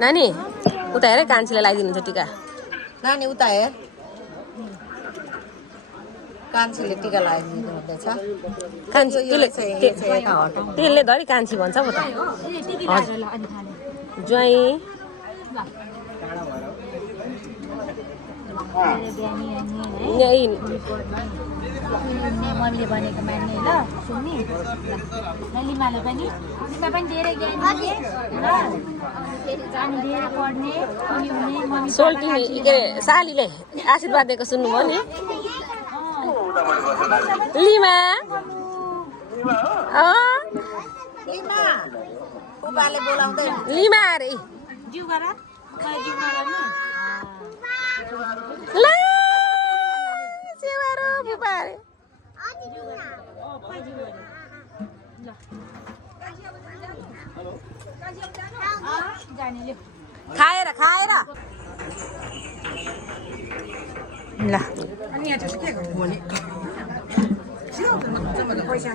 नानी उता हेर कान्छीलाई लगाइदिनुहुन्छ टिका नानी उता हेर कान्छीले टिका लगाइदिनु हुँदैछ कान्छी त्यसले धरि कान्छी भन्छ पो त ज्वाइँ मम्मीले भनेको मान्ने ल सुन्ने लिमाले पनि लिमा पनि धेरै ज्ञानी जानी धेरै पढ्ने सोल्टी के सालीले आशीर्वाद दिएको सुन्नुभयो नि लिमा लिमा बुबाले बोलाउँदै लिमा अरे जिउ गर जिउ गर्नु ल सेवारो बुबा अरे खाएर खाएर ल अनि यहाँ चाहिँ के गर्नु भने पैसा